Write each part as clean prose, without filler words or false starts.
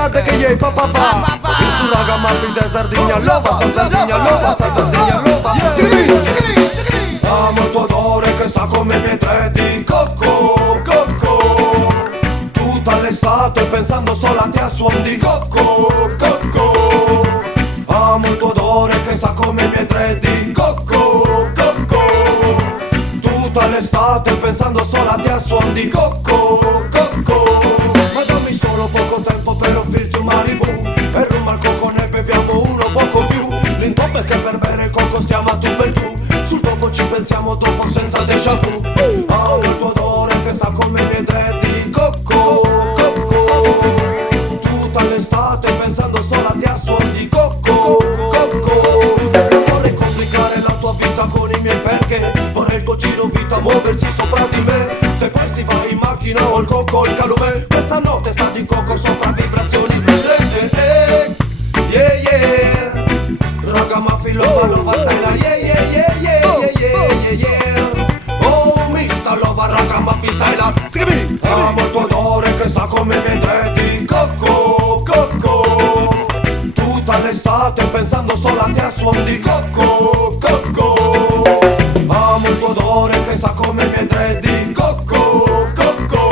pensate che gli papà fa? Il su raga ma fide Sardegna lova, sa Sardegna lova, sa Sardegna lova. Amo il tuo odore che sa come i miei tre di cocco, cocco. Tutta l'estate pensando solo a te a suon di cocco, cocco. Amo il tuo odore che sa come i miei tre di cocco, cocco. Tutta l'estate pensando solo a te a suon di cocco, cocco. Ma dammi solo poco tempo per offrirti un Malibu e rumba al cocco ne beviamo uno poco più. L'intoppo è che per bere il cocco stiamo a tu per tu. Sul cocco ci pensiamo dopo senza déjà vu. Amo il tuo odore che sa come i miei dread di cocco, cocco. Tutta l'estate pensando solo a te a suon di cocco, cocco. Non vorrei complicare la tua vita con i miei perché vorrei il tuo giro vita muoversi sopra di me. Se poi si va in macchina o il cocco o il calume, questa notte sa di cocco sopra vibrazioni. Yeah yeah. Raga ma filo lova stai là. Yeah yeah yeah yeah yeah yeah yeah. Oh mista lova raga ma fi stai là. Amo il tuo odore che sa come i miei tre di cocco, cocco. Tutta l'estate pensando solo a te a suon di cocco, cocco. Amo il tuo odore che sa come i miei tre di cocco, cocco.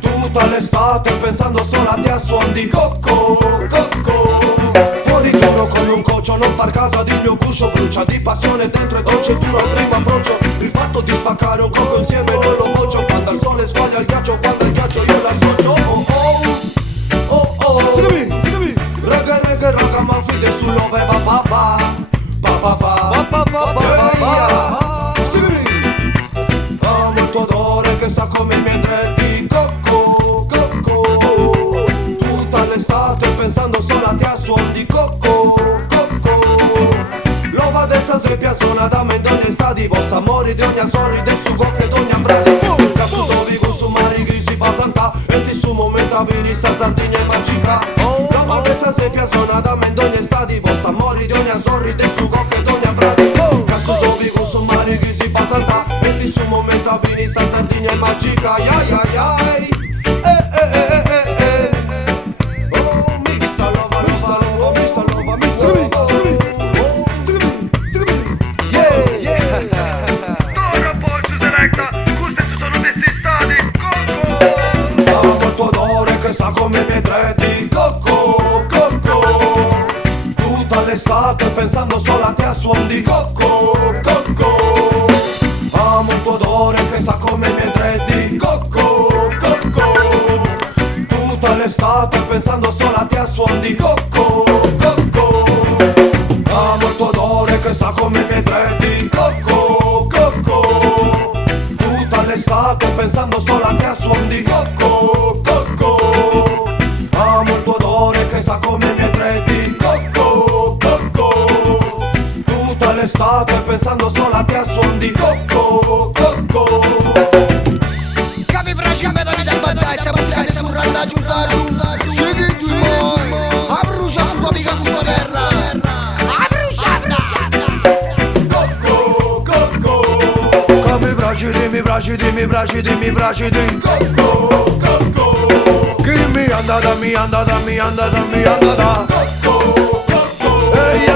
Tutta l'estate pensando solo a te a suon di cocco, cocco. Fuori chiaro come un cocio, non far caso ad il mio guscio. Brucia di passione dentro e dolce duro al primo approccio. Il fatto di spaccare un cocco insieme non lo boccio. Quando il sole squaglia il ghiaccio, quando il ghiaccio io l'associo. Oh oh, oh oh. Sigami. Raga raga raga ma fide sull'ove va va va. Va va va va va va va. Amo il tuo odore che sa come i miei tre di cocco, cocco. Tutta l'estate pensando solo a te a suon di cocco, cocco. Lova dessa sepia suona da me d'ogni stadi. Vos amori di ogni sorri del suo cocco e d'ogni ambrade. Casu so vivo su mari grisi pasanta. Esti su momento vini sa Sardegna e magica. Lova dessa sepia suona da me d'ogni stadi. Vos amori di ogni sorri del suo cocco e d'ogni ambrade. Casu so vivo su mari grisi pasanta. Esti su momento vini sa Sardegna e magica. Ya ya ya. Sa come i miei tre di cocco, cocco. Tutta l'estate pensando solo a te a suon di cocco, cocco. Amo il tuo odore che sa come i miei tre di cocco, cocco. Tutta l'estate pensando solo a te a suon di cocco, cocco. Amo il tuo odore che sa come i miei tre di cocco, cocco. Tutta l'estate pensando solo a te a suon di cocco, cocco. Amo il tuo odore che sa come i miei tre di cocco, cocco. Tutta l'estate pensando solo a te a suon di cocco, cocco. Capi braccia da vita bandai, siamo stati sul randa giusa. Segui tu moi, abbruscia su tua amica sulla terra. Cocco, cocco. Come mi bracci di cocco, cocco. Che mi anda da, mi anda da, mi anda da, mi anda da. Cocco, cocco. Ehi,